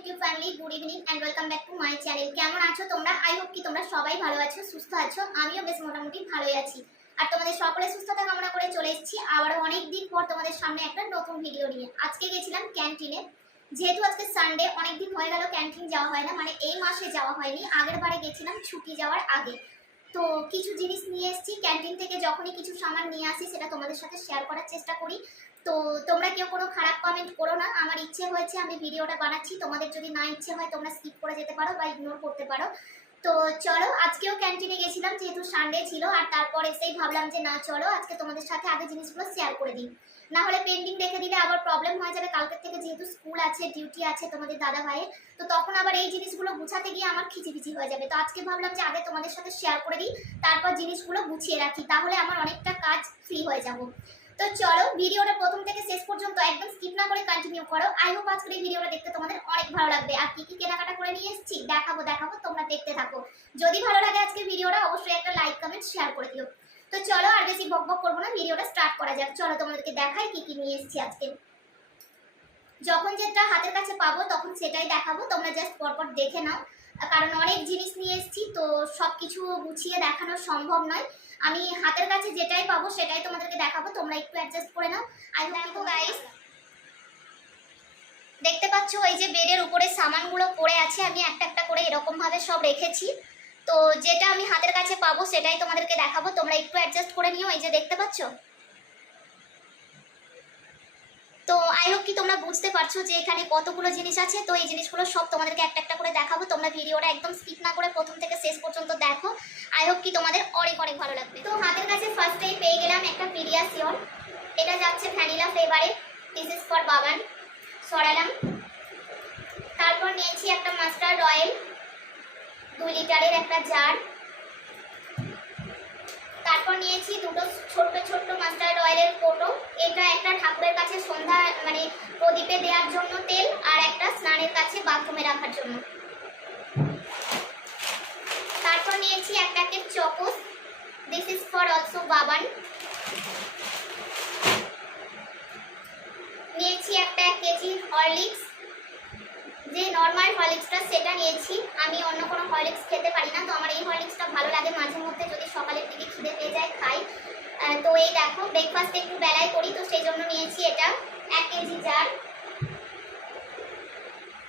YouTube family, good evening and welcome back to my channel. কেমন আছো তোমরা? I hope কি তোমরা সবাই ভালো আছো, সুস্থ আছো। আমিও বেশ মোটামুটি ভালোই আছি। আর তোমাদের সকলের সুস্থতা কামনা করে চলে এসেছি আবারও অনেক দিন পর তোমাদের সামনে একটা নতুন ভিডিও নিয়ে। আজকে গেছিলাম ক্যান্টিনে, যেহেতু আজকে সানডে, অনেকদিন হয়ে গেল ক্যান্টিন যাওয়া হয় না, মানে এই মাসে যাওয়া হয়নি। আগের বারে গেছিলাম ছুটি যাওয়ার আগে। তো কিছু জিনিস নিয়ে এসেছি ক্যান্টিন থেকে, যখনই কিছু সামান নিয়ে আসি সেটা তোমাদের সাথে শেয়ার করার চেষ্টা করি। তো তোমরা কেউ কোনো খারাপ কমেন্ট করো না, আমার ইচ্ছে হয়েছে আমি ভিডিওটা বানাচ্ছি। তোমাদের যদি না ইচ্ছে হয় তোমরা স্কিপ করে যেতে পারো বা ইগনোর করতে পারো। তো চলো, আজকেও ক্যান্টিনে গেছিলাম যেহেতু সানডে ছিল, আর তারপর এসেই ভাবলাম যে না চলো আজকে তোমাদের সাথে আগে জিনিসগুলো শেয়ার করে দিই, না হলে পেন্ডিং রেখে দিলে আবার প্রবলেম হয়ে যাবে। কালকের থেকে যেহেতু স্কুল আছে, ডিউটি আছে তোমাদের দাদা ভাইয়ের, তো তখন আবার এই জিনিসগুলো গুছাতে গিয়ে আমার খিচিবিচি হয়ে যাবে। তো আজকে ভাবলাম যে আগে তোমাদের সাথে শেয়ার করে দিই, তারপর জিনিসগুলো গুছিয়ে রাখি, তাহলে আমার অনেকটা কাজ ফ্রি হয়ে যাবো। তো চলো, ভিডিওটা প্রথম থেকে শেষ পর্যন্ত একদম স্কিপ না করে কন্টিনিউ করো। আই হোপ আজকের এই ভিডিওটা দেখতে তোমাদের অনেক ভালো লাগবে। আর কি কি কেনাকাটা করে নিয়ে এসেছি দেখাবো, তোমরা দেখতে থাকো। যদি ভালো লাগে আজকের ভিডিওটা অবশ্যই একটা লাইক কমেন্ট শেয়ার করে দিও। তো চলো আর বেশি বকবক করবো না, ভিডিওটা স্টার্ট করা যাক। চলো তোমাদেরকে দেখাই কি কি নিয়ে এসেছি আজকে। যখন যেটা হাতের কাছে পাবো তখন সেটাই দেখাবো, তোমরা জাস্ট পরপর দেখে নাও, কারণ অনেক জিনিস নিয়ে এসেছি তো সবকিছু গুছিয়ে দেখানো সম্ভব নয়। আমি হাতের কাছে যেটাই পাবো সেটাই তোমাদেরকে দেখাবো, তোমরা একটু অ্যাডজাস্ট করে নাও। আই হোপ গাইস দেখতে পাচ্ছ এই যে বেডের উপরে সামানগুলো পড়ে আছে, আমি একটা একটা করে এরকম ভাবে সব রেখেছি। তো যেটা আমি হাতের কাছে পাবো সেটাই তোমাদেরকে দেখাবো, তোমরা একটু অ্যাডজাস্ট করে নিও। এই যে দেখতে পাচ্ছ, তো আই হোপ কি তোমরা বুঝতে পারছো যে এখানে কতগুলো জিনিস আছে। তো এই জিনিসগুলো সব তোমাদেরকে একটা একটা করে দেখাবো, তোমরা ভিডিওটা একদম স্কিপ না করে প্রথম থেকে শেষ পর্যন্ত দেখো। আই হোপ কি তোমাদের অনেক অনেক ভালো লাগবে। তো হাতের কাছে ফার্স্টেই পেয়ে গেলাম একটা পিডিয়াশিওর, এটা যাচ্ছে ভ্যানিলা ফ্লেভারে, দিস ইজ ফর বাবান, সরালাম। তারপর নিয়েছি একটা মাস্টার্ড অয়েল, 2 লিটারের একটা জার। তারপর নিয়েছি দুটো ছোট্ট ছোট্ট মাস্টার্ড অয়েলের কৌটো, এটা একটা ঠাকুরের কাছে সন্ধ্যা মানে প্রদীপে দেওয়ার জন্য তেল, আর একটা স্নানের কাছে বাথরুমে রাখার জন্য। তারপর নিয়েছি এক packet Chocos, this is for also Baban. নিয়েছি একটা 1 কেজি হরলিক্স, যে নর্মাল হরলিক্সটা সেটা নিয়েছি। আমি অন্য কোনো হরলিক্স খেতে পারি না, তো আমার এই হরলিক্সটা ভালো লাগে মাঝে মধ্যে, যদি সকালের দিকে খিদে পেয়ে যায় খাই। তো এই দেখো ব্রেকফাস্ট একটু বেলায় করি, তো সেই জন্য নিয়েছি এটা 1 কেজি জার।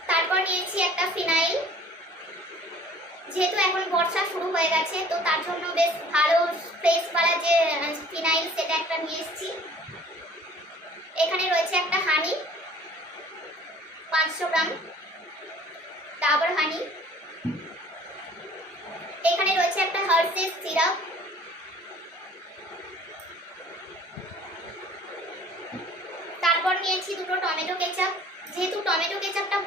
তারপর নিয়েছি একটা ফিনাইল, যেহেতু এখন বর্ষা শুরু হয়ে গেছে তো তার জন্য বেশ ভালো ফ্রেশওয়ালা যে ফিনাইল সেটা একটা নিয়ে এসেছি। এখানে রয়েছে একটা হানি 500 গ্রাম, ডাবর হানি। এখানে রয়েছে একটা হার্সেস সিরাপ। তারপর নিয়েছি দুটো টমেটো কেচাপ, যেহেতু টমেটো কেচাপটা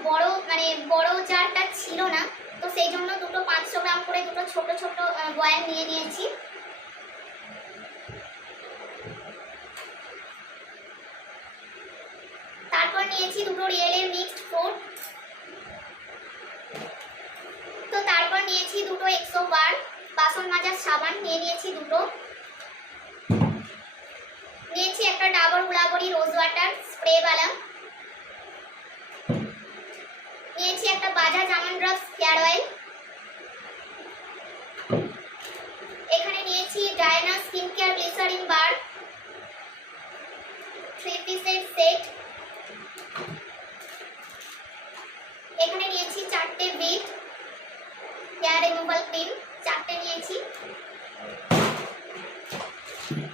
বড় জারটা ছিল না, তো সেই জন্য দুটো 500 গ্রাম করে দুটো ছোট ছোট বয়াম নিয়ে নিয়েছি। তারপর নিয়েছি দুটো রিয়েলের মিক্সড ফ্রুট। তো তারপর নিয়েছি দুটো 100 বার বাসন মাজার সাবান, নিয়েছি দুটো। নিয়েছি একটা ডাবর গুলাবরি রোজ ওয়াটার স্প্রেওয়ালা। নিয়েছি একটা Bajaj almond drops hair oil. এখানে নিয়েছি Diana skin care glycerine bar 3 পিসের সেট। এখানে নিয়েছি 4টে বিট হেয়ার রিমুভাল ক্রিম, 4টে নিয়েছি।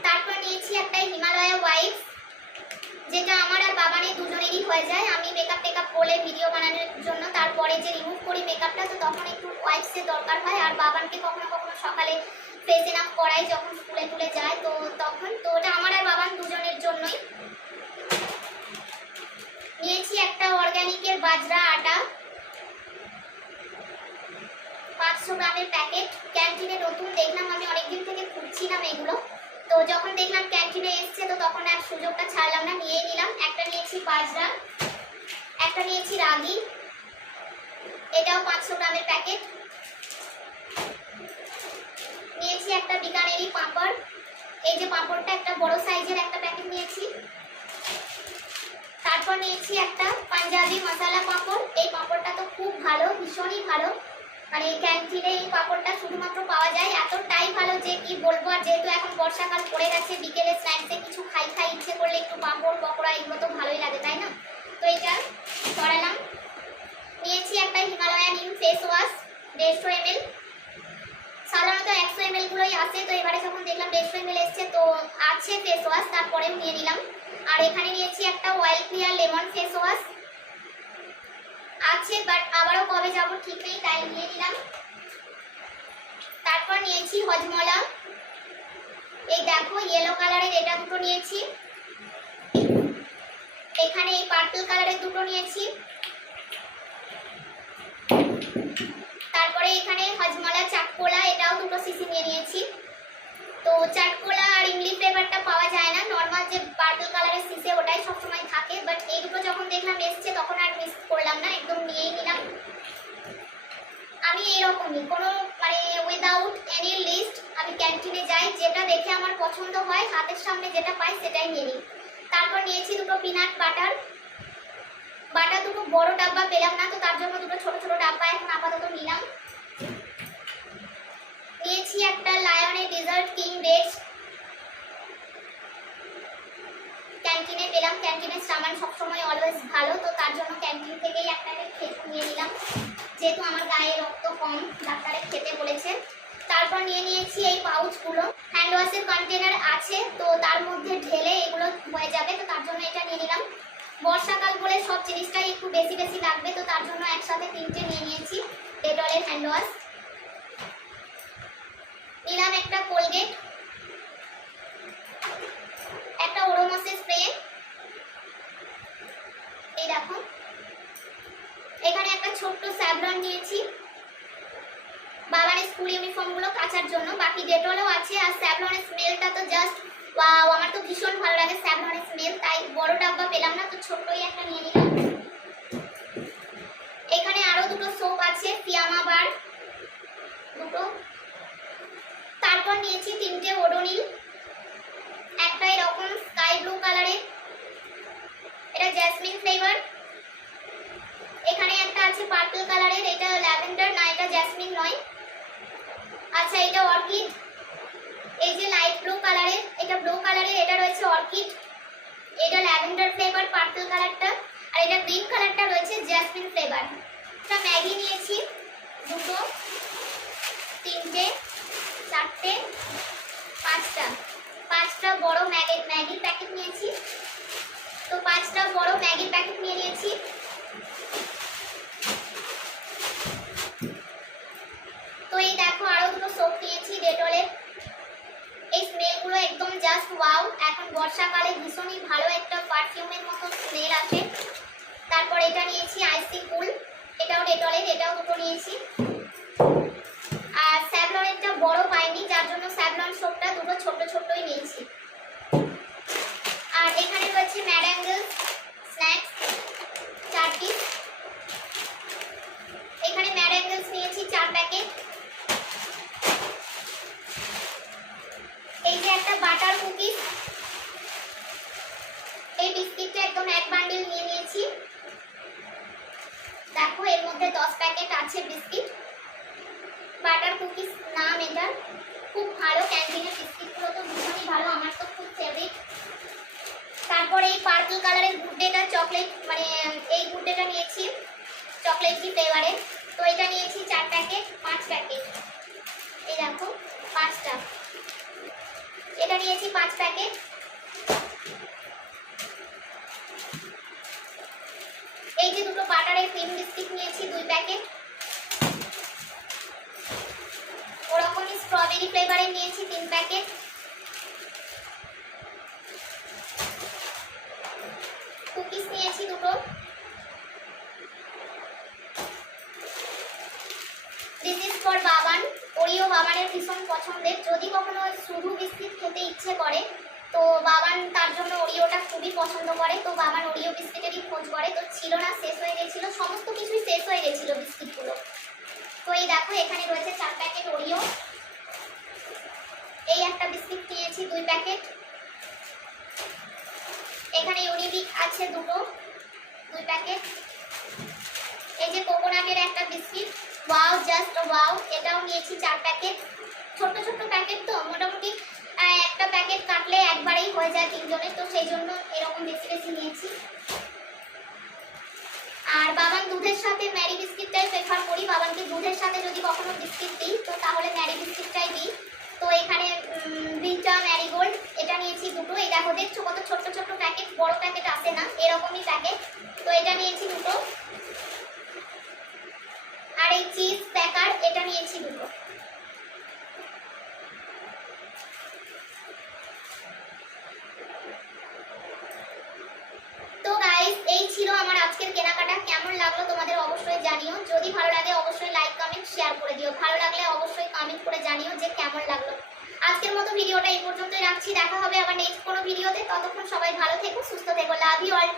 তারপর নিয়েছি একটা হিমালয়া ওয়াইপস, যেটা আমার আর বাবানের দুজনেরই হয়ে যায়। আমি মেকআপ টেকআপ করলে ভিডিও বানানোর জন্য তারপরে যে রিমুভ করি মেকআপটা, তো তখন একটু ওয়াইপসের দরকার হয়। আর বাবানকে কখনো কখনো সকালে ফ্রেশন আপ করাই যখন স্কুলে তুলে যায়, তো তখন তো ওটা আমার আর বাবান দুজনের জন্যই। নিয়েছি একটা অর্গানিকের বাজরা আটা 500 গ্রামের প্যাকেট, ক্যান্টিনে নতুন দেখলাম, আমি অনেকদিন থেকে খুঁজছিলাম এগুলো, তো যখন দেখলাম ক্যান্টিনে এসছে তো তখন আর সুযোগটা ছাড়লাম না, নিয়ে নিলাম। একটা নিয়েছি বাজরা, একটা নিয়েছি রাগি, এটাও 500 গ্রামের প্যাকেট। নিয়েছি একটা বিকানেরি পাঁপড়, এই যে পাঁপড়টা একটা বড় সাইজের একটা প্যাকেট নিয়েছি। তারপর নিয়েছি একটা পাঞ্জাবি মশলা পাঁপড়। এই পাঁপড়টা তো খুব ভালো, ভীষণই ভালো। মানে ক্যান্টিনে এই পাঁপড়টা শুধুমাত্র পাওয়া যায়, এতটাই ভালো যে কি বলবো। আর যেহেতু এখন বর্ষাকাল পড়ে গেছে, বিকেলে স্ন্যাক্সে কিছু খাই ইচ্ছে করলে একটু পাঁপড় পকোড়া এগুলো তো ভালোই লাগে, তাই না? তো এটা সরালাম। নিয়েছি একটা হিমালয়ান নিম ফেস ওয়াশ 150 ml। সাধারণত 100 ml গুলোই আসে, তো এবারে যখন দেখলাম 150 ml এসছে তো আছে ফেস ওয়াশ, তারপরেও নিয়ে নিলাম। আর এখানে নিয়েছি একটা oil clear lemon face wash আছে, বাট আবারও কবে যাবো ঠিক নেই, তাই নিয়ে নিলাম। তারপর নিয়েছি হজমলা, এই দেখো ইয়েলো কালারের এটা দুটো নিয়েছি। এখানে এই পার্পল কালারের দুটো নিয়েছি। তারপরে এখানে হজমলা চাটকোলা, এটাও 2 সিসি নিয়ে নিয়েছি। তো চাটকোলা আর ইমলি ফ্লেভারটা পাওয়া যায় না, নর্মাল যে পার্পল কালারের সিসে ওটাই সবসময় থাকে, বাট এই দুটো যখন দেখলাম এসছে তখন আর মিস করলাম না, একদম নিয়েই নিলাম। আমি এরকমই কোনো মানে উইদাউট এনি লিস্ট আমি ক্যান্টিনে যাই, যেটা দেখে আমার পছন্দ হয়, হাতের সামনে যেটা পাই সেটাই নিয়ে নিই। তারপর নিয়েছি 2 পিনাট বাটার। বাটার 2 বড় ডাব্বা পেলাম না, তো তার জন্য 2 ছোট ছোট ডাব্বা এখন আপাতত নিলাম। নিয়েছি একটা লায়নের ডেজার্ট কিং ডেটস, ক্যান্টিনে পেলাম। ক্যান্টিনের সামান সবসময় অলওয়েজ ভালো, তো তার জন্য ক্যান্টিন থেকেই একটা খেতে নিয়ে নিলাম, যেহেতু আমার গায়ে রক্ত কম, ডাক্তারে খেতে বলেছে। তারপর নিয়ে নিয়েছি এই পাউচগুলো, হ্যান্ড ওয়াশের কন্টেনার আছে, তো তার মধ্যে ঢেলে এগুলো হয়ে যাবে, তো তার জন্য এটা নিয়ে নিলাম। বর্ষাকাল বলে সব জিনিসটাই একটু বেশি বেশি লাগবে, তো তার জন্য একসাথে 3টে নিয়ে নিয়েছি। ডেটলের হ্যান্ড ওয়াশ নিলাম, একটা কোলগেট, একটা ওডোমসের স্প্রে, এই দেখো। এখানে একটা ছোট্ট স্যাভলন নিয়েছি বাবার স্কুল ইউনিফর্মগুলো কাচার জন্য, বাকি ডেটলও আছে। আর স্যাভলনের স্মেলটা তো জাস্ট ওয়াও, আমার তো ভীষণ ভালো লাগে স্যাভলনের স্মেল, তাই বড় ডাব্বা পেলাম না, তো ছোট্টই একটা নিয়ে নিলাম। এখানে আরো 2 সোপ আছে, ফিয়ামা বার 2। তারপর নিয়েছি 3টে ওডোনিল, একটা এরকম স্কাই ব্লু কালারের, এটা জ্যাসমিন ফ্লেভার। এখানে একটা আছে পার্পল কালারের, এটা ল্যাভেন্ডার না, এটা জ্যাসমিন নয়। আচ্ছা এটা অর্কিড, এই যে লাইট ব্লু কালারের, এটা ব্লু কালারের, এটা রয়েছে অর্কিড, এটা ল্যাভেন্ডার ফ্লেভার পার্পল কালারটা, আর এটা গ্রিন কালারটা রয়েছে জ্যাসমিন ফ্লেভার। এটা ম্যাগি নিয়েছি 2, 3টে, 4টে, 5টা বড় ম্যাগির প্যাকেট নিয়েছি, তো 5টা বড় ম্যাগির প্যাকেট নিয়ে নিয়েছি। তো এই দেখো আরো 2 সোপ নিয়েছি ডেটলের, এই স্মেলগুলো একদম জাস্ট ওয়াও, এখন বর্ষাকালে ভীষণই ভালো একটা পারফিউমের মতো স্মেল আসে। তারপর এটা নিয়েছি আইসি কুল, এটাও ডেটলের, এটাও 2 নিয়েছি। আর স্যাভলনেরটা বড় পাইনি, যার জন্য স্যাভলন সোপটা 2 ছোট ছোটই নিয়েছি। আর এখানে রয়েছে ম্যাডাঙ্গেলস স্ন্যাক্স 4 পিস, এখানে ম্যাডাঙ্গেলস নিয়েছি 4 প্যাকেট। এই যে একটা বাটার কুকিজ, এই বিস্কিটটা একদম 1 বান্ডিল নিয়ে নিয়েছি। দেখো এর মধ্যে 10 প্যাকেট আছে বিস্কিট, বাটার কুকিজ নাম এটা, খুব ভালো। ক্যান্টিনের বিস্কিটগুলো তো ভীষণই ভালো, আমার তো খুব ফেভারিট। তারপর এই পার্পল কালারের গুডডেটা চকলেট, মানে এই গুডডেটা নিয়েছি চকলেটি ফ্লেভারের, তো এটা নিয়েছি 4 প্যাকেট, 5 প্যাকেট, এই দেখো 5টা, এটা নিয়েছি 5 প্যাকেট। এই যে 2 বাটারের ক্রিম বিস্কিট নিয়েছি 2 প্যাকেট, ওরকমই স্ট্রবেরি ফ্লেভারের নিয়েছি 3 প্যাকেট। কুকিজ নিয়েছি 2। This is for Baban, Oreo বাবানের ভীষণ পছন্দের, যদি কখনো শুধু বিস্কিট খেতে ইচ্ছে করে তো বাবান তার জন্য ওরিওটা খুবই পছন্দ করে, তো বাবান ওরিও বিস্কিটেরই খোঁজ করে, তো ছিল না, শেষ হয়ে গেছিল, সমস্ত কিছুই শেষ হয়ে গেছিল বিস্কিটগুলো। তো এই দেখো এখানে রয়েছে 4 প্যাকেট ওরিও, এই একটা বিস্কিট নিয়েছি 2 প্যাকেট, এখানে ইউনিবিক আছে 2 প্যাকেট, এই যে কোকোনাটের একটা বিস্কিট, ওয়াও জাস্ট ওয়াও, এটাও নিয়েছি 4 প্যাকেট। ছোট্ট ছোট্ট প্যাকেট তো মোটামুটি একটা প্যাকেট কাটলে একবারেই হয়ে যায় 3 জনের, তো সেই জন্য এরকম বেশি বেশি নিয়েছি। আর বাবান দুধের সাথে ম্যারি বিস্কিটটাই প্রেফার করি, বাবানকে দুধের সাথে যদি কখনো বিস্কিট দিই তো তাহলে ম্যারি বিস্কিটটাই দিই। তো এখানে ভিটা ম্যারিগোল্ড এটা নিয়েছি দুটো। এই দেখো, দেখছো কত ছোট্ট ছোট্ট প্যাকেট, বড় প্যাকেট আসে না, এরকমই প্যাকেট। তো এটা নিয়েছি দুটো। আর এই চিজ প্যাকার এটা নিয়েছি দুটো। তো গাইস, এই ছিল আমার আজকের কেনাকাটা। কেমন লাগলো তোমাদের অবশ্যই জানিও। যদি ভালো লাগে অবশ্যই লাইক কমেন্ট শেয়ার করে দিও। ভালো লাগলে অবশ্যই কমেন্ট করে জানিও যে কেমন লাগলো। আজকের মতো ভিডিওটা এই পর্যন্তই রাখছি। দেখা হবে আবার নেক্সট কোনো ভিডিওতে। ততক্ষণ সবাই ভালো থেকো, সুস্থ থেকো। Love you all.